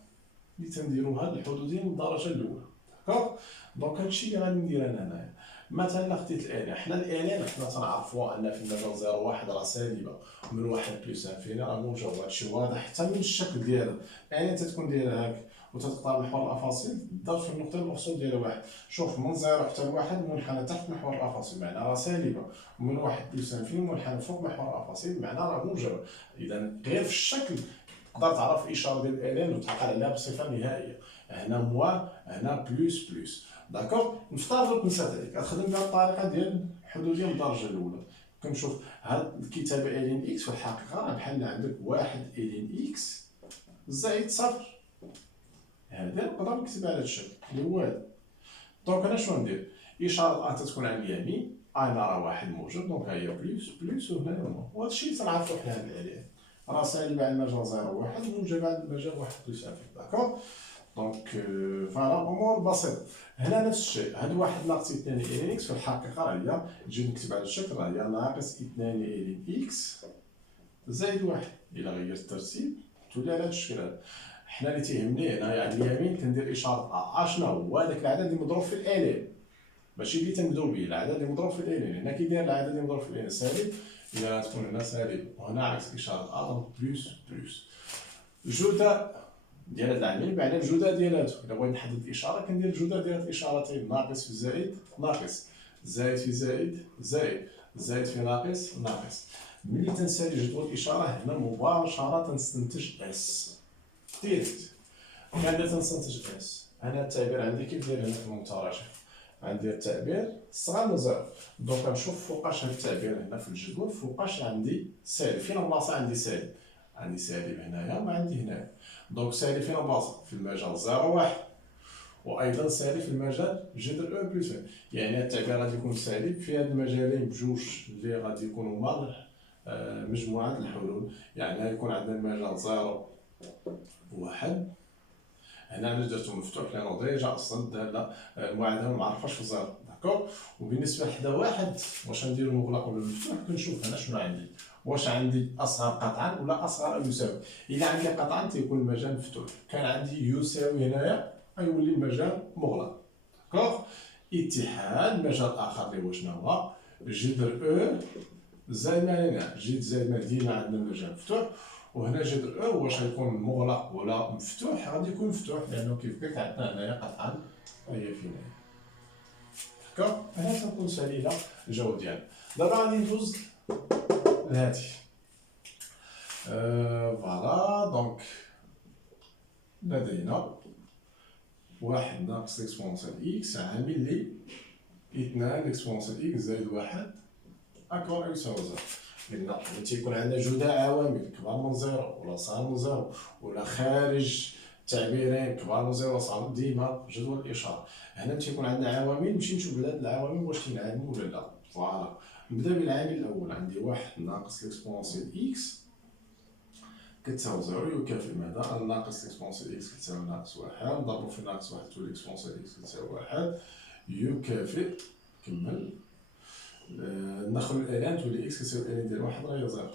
اللي تنديروها للحدوديه من الدرجه الاولى. داكوغ. دونك هادشي اللي غادي ندير انا هنايا. مثلا الا خديت الالين، حنا الالين حنا تنعرفوا ان في المجال 0 1 راه سالبه، من 1 بلس انفيني راه موجب. هادشي واضح حتى من الشكل ديالها. الالين تتكون دايره هاك وتتقطع محور الافاصيل ضرب في النقطه المفصول ديال واحد. شوف من 0 حتى ل 1 منحنى تحت محور الافاصيل معناها راه سالبه، ومن 1 بلس انفيني منحنى فوق محور الافاصيل معناها راه موجبه. اذا غير في الشكل تقدر تعرف الاشاره ديال الالين وتعقل عليها بصفه نهائيه. هنا موا، هنا بلس بلس. داكوغ. نفترضوا نسات عليك غتخدم بهذه الطريقه ديال الحدوديه من الدرجه الاولى. كنشوف هاد الكتابه الين اكس في الحقيقه راه بحال عندك 1 الين اكس زائد صفر. هذا نقدر نكتبها على هذا الشكل اللي هو هذا. دونك انا شنو ندير؟ اشاره ا تتكون على اليمين، انا راه واحد موجب دونك هي بلس بلس وهنا نورمال. وهذا الشيء تنعرفوا حنا هاد الالين راه سالب على المجال 0 1 وموجب على المجال 1 بلس انفيني. داكوغ. دونك فوالا امور بسيطه. هنا نفس الشيء، هاد واحد ناقص 2 الين اكس في الحقيقه راه هي نجي نكتب على الشكل راه هي ناقص 2 الين اكس زائد 1. الا غيرت الترتيب تولي على هاد الشكل هذا. حنا اللي تيهمني هنايا على اليمين كندير اشاره ا. شنو هو هذاك العدد اللي مضروب في الالين، ماشي اللي تنبداو به، العدد اللي مضروب في الالين. هنا كي داير العدد اللي مضروب في الالين سالب، الا غتكون هنا سالب وهنا عكس اشاره ا دونك بلس بلس. الجداء ديال هاد العامل معنى الجداء ديالاتو. الا بغيت نحدد الاشاره كندير الجداء ديال هاد الاشارتين، ناقص في زائد ناقص، زائد في زائد زائد، زائد في ناقص ناقص. ملي تنسالي جدول الاشاره هنا مباشره تنستنتج اس ديريكت. كان تنستنتج اس. انا التعبير عندي كيف داير هنا في المتراجع، عندي التعبير صغر من زيرو. دونك غنشوف فوقاش هاد التعبير هنا في الجدول فوقاش عندي سالب. فين البلاصه عندي سالب؟ عندي سالب هنايا وما عندي هنايا. دونك سالب فين البلاصه؟ في المجال 0 1، وايضا سالب في المجال جذر او بلس 1. يعني التعبير غادي يكون سالب في هاد المجالين بجوج اللي غادي يكونوا هما مجموعه الحلول. يعني غيكون عندنا المجال 0 1. هنا علاش درتو مفتوح؟ لانه ديجا اصلا الداله المعادله معرفاش في زيرو. داكوغ. وبالنسبه لحدا واحد واش غنديرو مغلق ولا مفتوح؟ كنشوف انا شنو عندي، واش عندي اصغر قطعا ولا اصغر او يساوي. الا عندي قطعا تيكون المجال مفتوح، كان عندي يساوي هنايا غيولي المجال مغلق. داكوغ. اتحاد مجال اخر اللي هو شنو هو؟ جذر او زائد ما هنا جذر زائد ما ديما عندنا المجال مفتوح، وهنا جذر او واش غيكون مغلق ولا مفتوح؟ غادي يكون مفتوح لانه كيف قلت عندنا هنايا قطعا هي فين هي. داكوغ. هنا تنكون سالينا الجواب ديالنا. دابا غادي ندوز لهادي. فوالا. دونك لدينا واحد ناقص ليكسبونسيال اكس عامل لي 2 ليكسبونسيال اكس زائد 1 اكبر او يساوي زيرو. قلنا ملي تيكون عندنا جداء عوامل كبار من زيرو ولا صغار من زيرو ولا خارج تعبيرين كبار من زيرو صغار، ديما جدول الاشاره. هنا تيكون عندنا عوامل نمشي نشوف هاد العوامل واش تينعدموا ولا لا. فوالا. نبدا بالعامل الاول. عندي واحد ناقص ليكسبونسيال اكس كتساوي زيرو يكافئ ماذا؟ ناقص ليكسبونسيال اكس كتساوي ناقص 1 نضربو في ناقص 1 تولي ليكسبونسيال اكس كتساوي 1 يكافئ. كمل. ندخل الالان تولي اكس كتساوي الالان ديال 1 راه هي زيرو.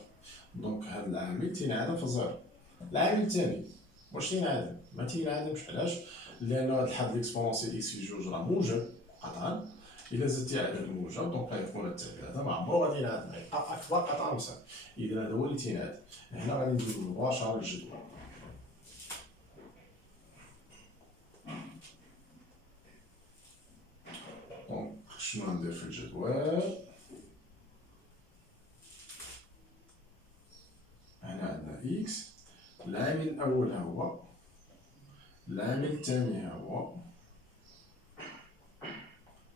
دونك هاد العامل تينعدم في زيرو. العامل الثاني واش تينعدم؟ ما تينعدمش. علاش؟ لانه هاد الحد ليكسبونسيال اكس في جوج راه موجب قطعا. الا زدتي على الموجب دونك غيكون التعبير هذا ما عمرو غادي ينعدم، غيبقى اكبر قطعا مساوي. اذا هذا هو اللي تينعدم. هنا غادي نديرو مباشره للجدول. دونك شنو غندير في الجدول؟ هنا عندنا اكس. العامل الاول ها هو، العامل الثاني ها هو،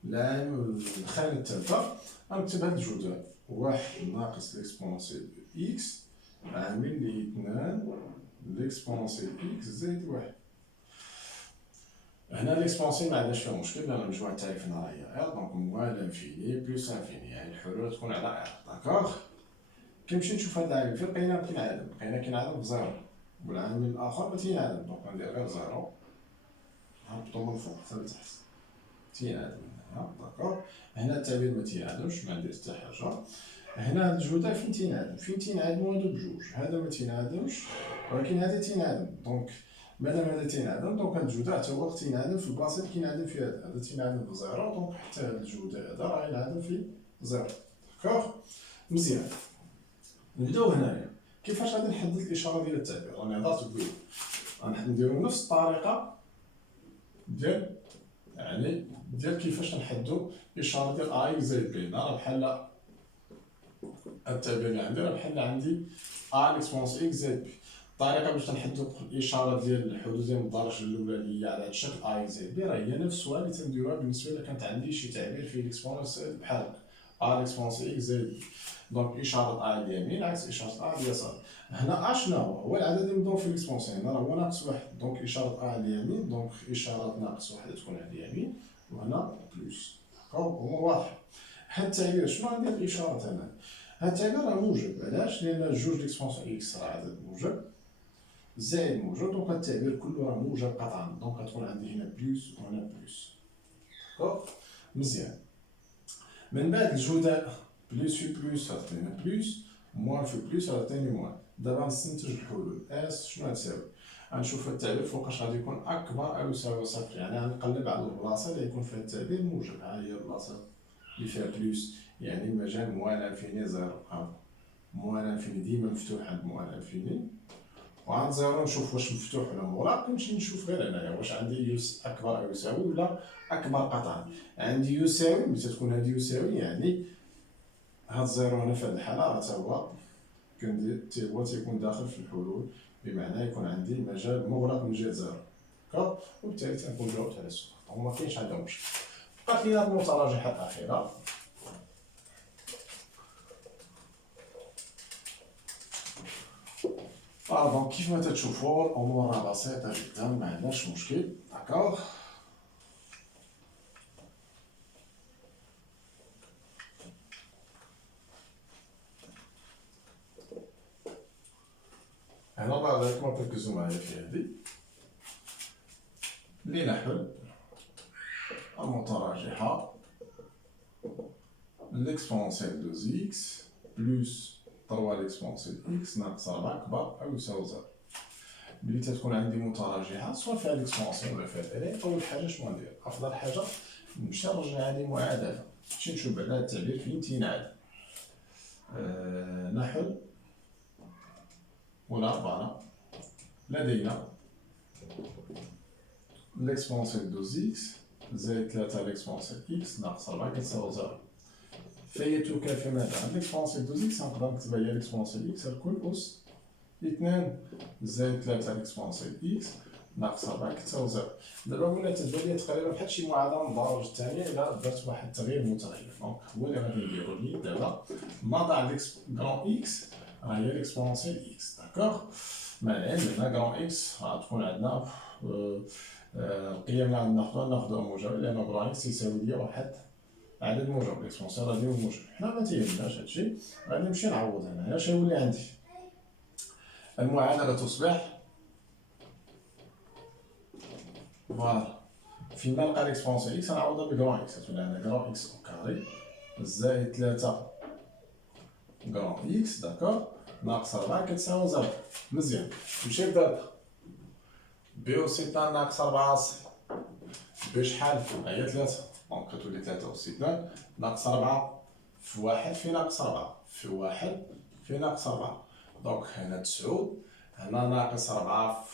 العامل الخانه الثالثه غنكتب هاد الجدول. واحد ناقص ليكسبونسيال اكس عامل لي 2 ليكسبونسيال اكس زائد 1. هنا ليكسبونسيال ما عندناش فيها مشكل لان مجموع التعريف هنا هي ار دونك موال انفيني بلس انفيني، يعني الحلول تكون على ار. داكوغ. كنمشي نشوف هاد العامل فين لقيناه كينعدم، لقينا كينعدم بزيرو والعامل الاخر ما تينعدم دونك غندير غير زيرو. هبطو من الفوق حتى لتحت تينعدم هنايا داكوغ. هنا التعبير ما تينعدمش، ما ندير حتى حاجة. هنا هاد الجودة فين تينعدم؟ فين تينعدمو هادو بجوج، هذا ما تينعدمش ولكن هذا تينعدم. دونك مادام هذا تينعدم دونك هاد الجودة حتى هو تينعدم في البلاصة اللي كينعدم فيها هذا تينعدم بزيرو، دونك حتى هاد الجودة هذا راه ينعدم في زيرو. داكوغ مزيان. نبداو هنايا كيفاش غادي نحدد الإشارة ديال التعبير؟ راني هضرت بكل غنديرو نفس الطريقة ديال ديال كيفاش نحددو الإشارة ديال أ زائد بي. راه بحال التعبير اللي عندي راه بحال عندي أ ليكسبونس إكس زائد بي. الطريقة باش تنحددو الإشارة ديال الحدود ديال الدرجة الأولى اللي هي على هاد الشكل أ زائد بي راه هي نفس السؤال اللي تنديروها بالنسبة إلا كانت عندي شي تعبير فيه ليكسبونس بحال هكا أ ليكسبونس إكس زائد بي. دونك إشارة أ اليمين عكس إشارة أ اليسار. هنا أ شنو هو العدد اللي مضروب في الإكسبونسيون، هنا راه هو ناقص واحد، دونك إشارة أ على اليمين، دونك إشارة ناقص واحد تكون على اليمين وهنا بلوس. داكوغ هو واضح. هاد التعبير شنو غندير الإشارة هنا؟ هاد التعبير راه موجب، علاش؟ لأن جوج ليكسبونسيون إكس راه عدد موجب زائد موجب، دونك هاد التعبير كله راه موجب قطعا، دونك غتكون عندي هنا بلوس وهنا بلوس. داكوغ مزيان. من بعد الجودة بلوس في بلوس غتعطينا بلوس، موان في بلوس غتعطيني موان. دابا نستنتج الحلول اس شنو غتساوي؟ غنشوف التعبير فوقاش غادي يكون اكبر او يساوي صفر، يعني غنقلب على البلاصه اللي يكون فيها التعبير موجب. ها هي البلاصه اللي فيها بلوس، يعني المجال موان انفيني زيرو. ها موان انفيني ديما مفتوح عند موان انفيني، وعند زيرو نشوف واش مفتوح ولا مغلق. نمشي نشوف غير هنايا واش عندي اكبر او يساوي ولا اكبر قطعا. عندي يساوي، ملي تكون هادي يساوي يعني هاد زيرو هنا في هاد الحالة راه تا هو كندير هو تيكون داخل في الحلول، بمعنى يكون عندي مجال مغلق من جهة زيرو. داكوغ وبالتالي تنكون جاوبت على السؤال، دونك مكاينش عندها مشكل. بقات لينا المتراجحة الأخيرة. دونك كيف ما تتشوفوا الأمور راه بسيطة جدا، ما عندناش مشكل. داكوغ هنا بعد ذلك ما تركزوا معايا في هذه لنحل المتراجحة l'exponentielle de x plus 3 l'exponentielle x ناقص 4 كبر أو يساوي 0. ملي تتكون عندي متراجحة سواء فيها l'exponentielle ولا فيها الآلة، أول حاجة شنو ندير؟ أفضل حاجة نمشي نرجع هادي معادلة، نمشي نشوف بعدا هاد التعبير فين تينعدم. نحل ولا لدينا l'exponentielle de x زائد 3 l'exponentielle x ناقص 4 كتساوي 0. فهي تكافئ ماذا؟ l'exponentielle de x نقدر نكتبها هي l'exponentielle x الكل أس 2 زائد 3 l'exponentielle x ناقص 4 كتساوي 0. دابا ولات تبان ليا تقريبا بحال شي معادلة من الدرجة الثانية إلا درت واحد التغيير متغير، دونك هو اللي غادي نديرو ليه دابا. نضع كرون إكس راه هي l'exponentielle x. داكوغ مع العلم أن كرون إكس غتكون عندنا القيم اللي غناخدوها ناخدوها موجبة، لأن كرون إكس يساوي ليا واحد عدد موجب، ليكسبونسيال غادي يولي موجب. حنا ما تيهمناش هادشي، غادي نمشي نعوض هنايا. اش يولي عندي؟ المعادلة تصبح فوالا فين نلقى ليكسبونسيال اكس نعوضها بكرون اكس، تولي عندنا كرون اكس او كاري زائد 3 كرون اكس داكوغ ناقص 4 كتساوي 0. مزيان. نمشي دابا بي أس 2 ناقص 4 سي بي شحال؟ هي 3، دونك كتولي 3 أس 2 ناقص 4 في 1 في ناقص 4 في 1 في ناقص 4، دونك هنا 9 هنا ناقص 4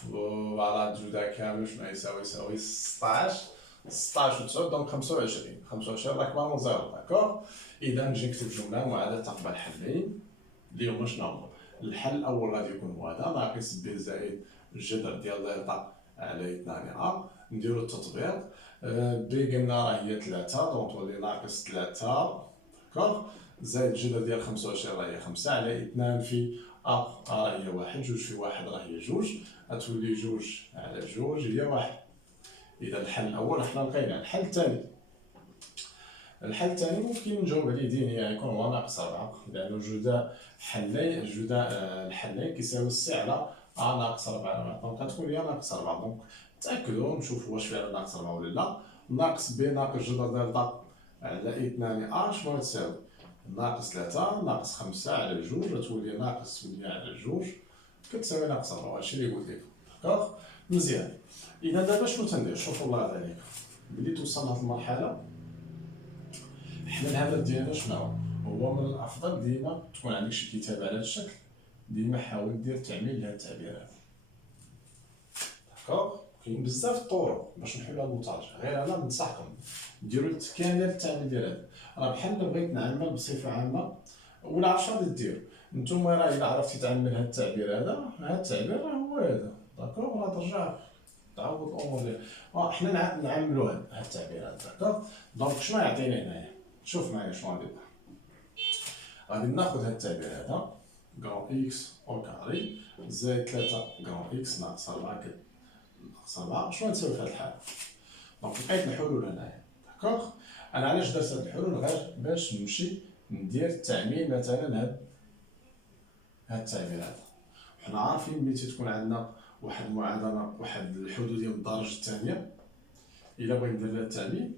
على الجودة كامل شنو يساوي؟ 16 16 و 9 دونك 25 25 راه كبر من 0. داكوغ إذا نجي نكتب جملة معادلة تقبل حلين اللي هما شنو هما؟ الحل الأول غادي يكون هو هذا ناقص بي زائد الجذر ديال دلتا على 2 أ. نديرو التطبيق. بي قلنا راه هي 3 دونك تولي ناقص 3 داكوغ زائد الجذر ديال 25 راه هي 5 على 2 في أ راه هي 1 2 في 1 راه هي 2 غتولي 2 على 2 هي 1. إذا الحل الأول حنا لقيناه. الحل الثاني ممكن نجاوب عليه دينيا يعني يكون هو ناقص 4 لأنه الحلين كيساوي سي على أ ناقص 4 دونك غتكون هي ناقص 4. دونك نتأكدو نشوفو واش فعلا ناقص 4 ولا لا، ناقص ب ناقص جذر دلتا على 2 اش ما تساوي ناقص 3 ناقص 5 على 2 غتولي ناقص 8 على 2 كتساوي ناقص 4. هادشي اللي قلت لكم. داكوغ مزيان. اذا دابا شنو تندير؟ شوفوا الله يرضي عليكم، ملي توصل لهاد المرحله حنا الهدف ديالنا شنو هو؟ من الافضل ديما تكون عندك شي كتاب على هذا الشكل، ديما حاول دير تعميل لهاد التعبيرات. داكوغ كاين بزاف الطرق باش نحلوا هاد المتراجع، غير انا ننصحكم ديروا كامل التعميل ديال هذا. راه بحال بغيت نعمل بصفه عامه ولا عرفت غادي دير نتوما، راه الا عرفتي تعمل هاد التعبير هذا، هاد التعبير راه هو هذا. داكوغ راه ترجع تعوض الامور ديال حنا نعملوا هاد التعبير هذا. داكوغ دونك شنو يعطيني هنايا؟ شوف معايا شنو غادي يطلع. غادي ناخذ هاد التعبير هذا غران اكس او كاري زائد 3 غران اكس ناقص 4 ناقص 4. شنو غتساوي في هاد الحالة؟ دونك لقيت الحلول هنايا. داكوغ انا علاش درت هاد الحلول؟ غير باش نمشي ندير التعميل مثلا هاد التعبير هذا. حنا عارفين ملي تكون عندنا واحد المعادله، واحد الحدود ديال الدرجه الثانيه، الا بغيت ندير لها التعميل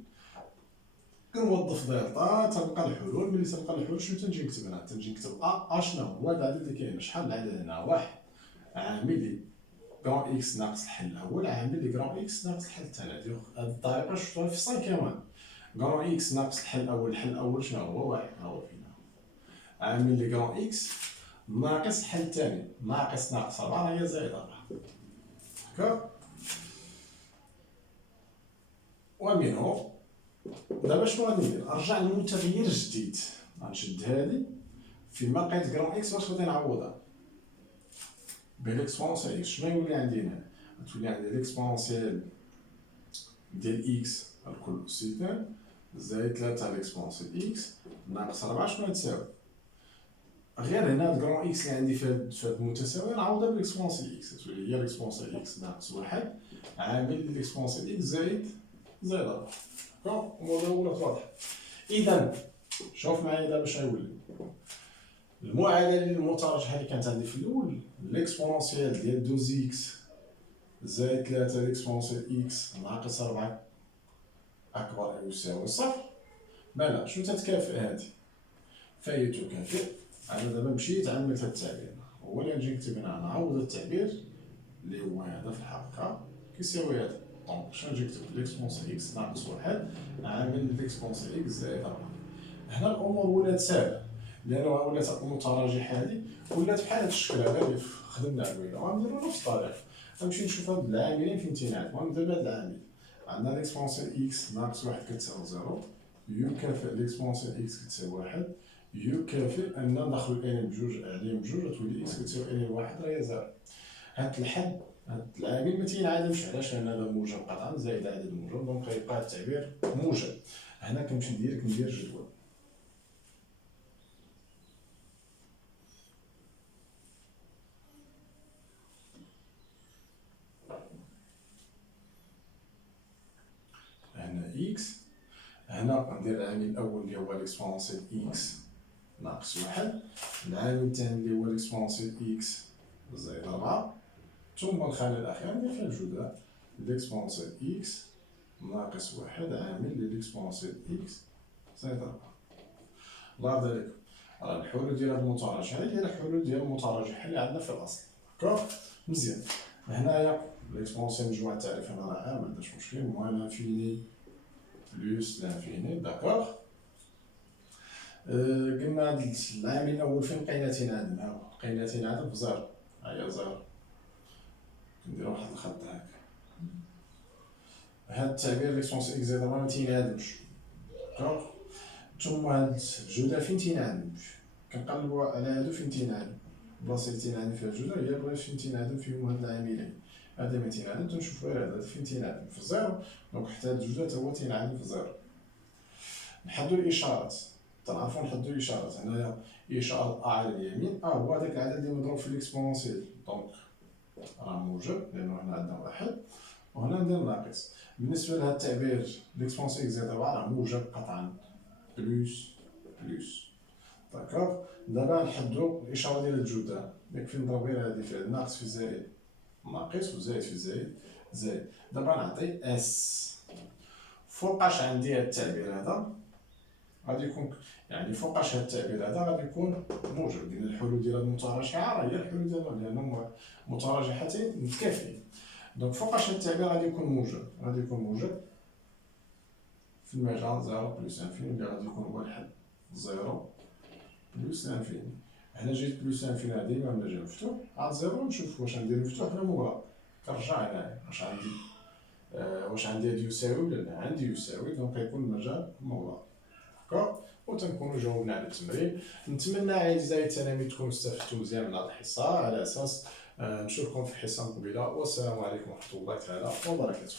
كنوظف دلتا تلقى الحلول. ملي تلقى الحلول شنو تنجي نكتب هنا؟ تنجي نكتب شنو هو العدد اللي كاين؟ شحال العدد هنا؟ واحد عامل لي غران اكس ناقص الحل الاول عامل لي غران اكس ناقص الحل الثاني. هذه الطريقه شفتوها في الصين كمان. غران اكس ناقص الحل الاول، الحل الاول شنو هو؟ واحد. ها هو فينا عامل لي غران اكس ناقص الحل الثاني ناقص 4 هي زائد 4. هكا ومنه دابا شنو غادي ندير؟ ارجع للمتغير جديد، غنشد هادي فيما لقيت غران اكس باش غادي نعوضها بالاكسبونسيال اكس. شنو يولي عندي هنا؟ غتولي عندي الاكسبونسيال ديال اكس الكل سيتان زائد 3 الاكسبونسيال اكس ناقص 4. شنو غتساوي؟ غير هنا الكرون اكس اللي عندي في هاد المتساوي نعوضها بالاكسبونسيال اكس، تولي هي الاكسبونسيال اكس ناقص 1 عامل الاكسبونسيال اكس زائد 4. داكوغ الموضوع ولات واضحه. اذا شوف معايا دابا اش غيولي المعادله المتراجحه اللي كانت عندي في الاول، الاكسبونسيال ديال 2 اكس زائد 3 الاكسبونسيال اكس ناقص 4 اكبر او يساوي صفر. بلا شنو تتكافئ هادي؟ فهي تكافئ. انا دابا مشيت عملت هاد التعبير، هو اللي نجي نكتب هنا نعوض التعبير اللي هو هذا في الحقيقه كيساوي هذا. دونك شنو نجي نكتب؟ الاكسبونسيال اكس ناقص 1 عامل الاكسبونسيال اكس زائد 4. هنا الامور ولات ساهله لانه ولات المتراجحه هذه ولات بحال هذا الشكل هذا اللي خدمنا عليه. غنديرو نفس الطريقه، غنمشي نشوف هاد العاملين فين تينعرفو. غنبدا بهاد العامل، عندنا الاكسبونسيال اكس ناقص 1 كتساوي 0 يكافئ الاكسبونسيال اكس كتساوي 1 يكافئ ان ندخلو الان بجوج عليهم بجوج تولي اكس كتساوي ان 1 راه هي 0. هاد الحد هاد العامل ما تينعدمش. علاش؟ لان هذا موجب قطعا زائد عدد موجب، دونك غيبقى التعبير موجب. هنا كنمشي ندير جدول. هنا اكس، هنا ندير العامل الاول اللي هو الاكسبونسيال اكس ناقص 1، العامل الثاني اللي هو الاكسبونسيال اكس زائد 4، ثم الخانه الاخيره ندير فيها الجدول الاكسبونسيال اكس ناقص 1 عامل للاكسبونسيال اكس زائد 4. الله يرضي عليكم. راه الحلول ديال هاد المتراجعه هي الحلول ديال المتراجعه اللي عندنا في الاصل. داكوغ مزيان. هنايا الاكسبونسيال مجموع التعريف هنا راه ما عندناش مشكل، موان لانفيني بلس لانفيني. داكوغ قلنا هاد العامل الاول فين لقينا تينعدم؟ ها هو لقينا تينعدم في زيرو. ها هي زيرو، كنديرو واحد الخط هكا. هاد التعبير الاكسبونسيال اكس زائد 4 ما تينعدمش. داكوغ ثم هاد الجدول فين تينعدم؟ كنقلبو على هادو فين تينعدم. البلاصه اللي تينعدم فيها الجدول هي البلاصه فين تينعدم فيهم هاد العاملين. هذا ما تينعدم تنشوفو غير هذا فين تينعدم في زيرو، دونك حتى هاد الجدول تا هو تينعدم في زيرو. نحدو الاشارات، تنعرفو نحدو الاشارات. هنايا اشاره على اليمين هو هذاك العدد اللي مضروب في الاكسبونسيال، دونك راه موجب لانه هنا عندنا واحد وهنا ندير ناقص. بالنسبه لهاد التعبير الاكسبونسيال زائد 4 راه موجب قطعا بلس. داكوغ دابا نحدو الاشاره ديال الجدول، يكفي نضرب غير هادي في ناقص في زائد ناقص وزائد في زائد زائد. دابا نعطي اس فوقاش عندي هاد التعبير هذا غادي يكون، يعني فوقاش هاد التعبير هذا غادي يكون موجب، لأن الحلول ديال هاد المتراجعة راه هي الحلول ديالهم، لأنهم متراجعتين متكافئين. دونك فوقاش هاد التعبير غادي يكون موجب، غادي يكون موجب في المجال 0 بلس انفيني، اللي غادي يكون هو الحد 0 بلس انفيني. هنا جيت بلس انفيني ديما ولا جا مفتوح، عاد 0 نشوف واش ندير مفتوح ولا مغلق. كنرجع هنايا واش عندي واش عندي هاد يساوي ولا لا، عندي يساوي، دونك غيكون المجال مغلق. داكوغ، وتنكونوا جاوبنا على التمرين. نتمنى اعزائي التلاميذ تكونوا استفدتوا مزيان من هذه الحصه، على اساس نشوفكم في حصه مقبله، والسلام عليكم ورحمه الله تعالى وبركاته.